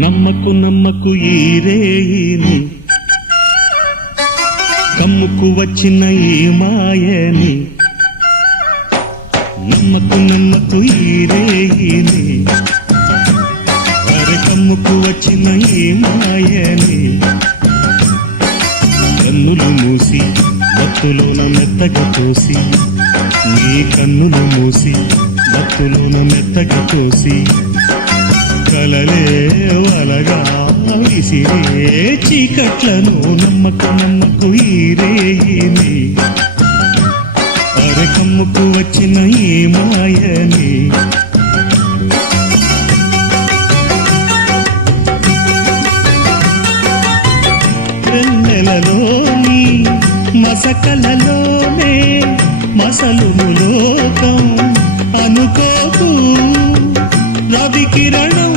నమ్మకు నమ్మకు ఈ రేయిని, కమ్ముకు వచ్చిన ఈ మాయని. నమ్మకు నమ్మకు ఈ రేయిని, అరే కమ్ముకు వచ్చిన ఈ మాయని. కన్నులు మూసి మత్తులోన మెత్తగా తోసి, నీ కన్నులు మూసి మత్తులోన మెత్తగా తోసి, కలలే వలగా విసిరే చీకట్లను. నమ్మకు నమ్మకు ఈ రేయిని, అరే కమ్ముకు వచ్చిన ఈ మాయని. వెన్నెలలోని మసకలలోనే మసలుము లోకం అనుకోకు, రవి కిరణం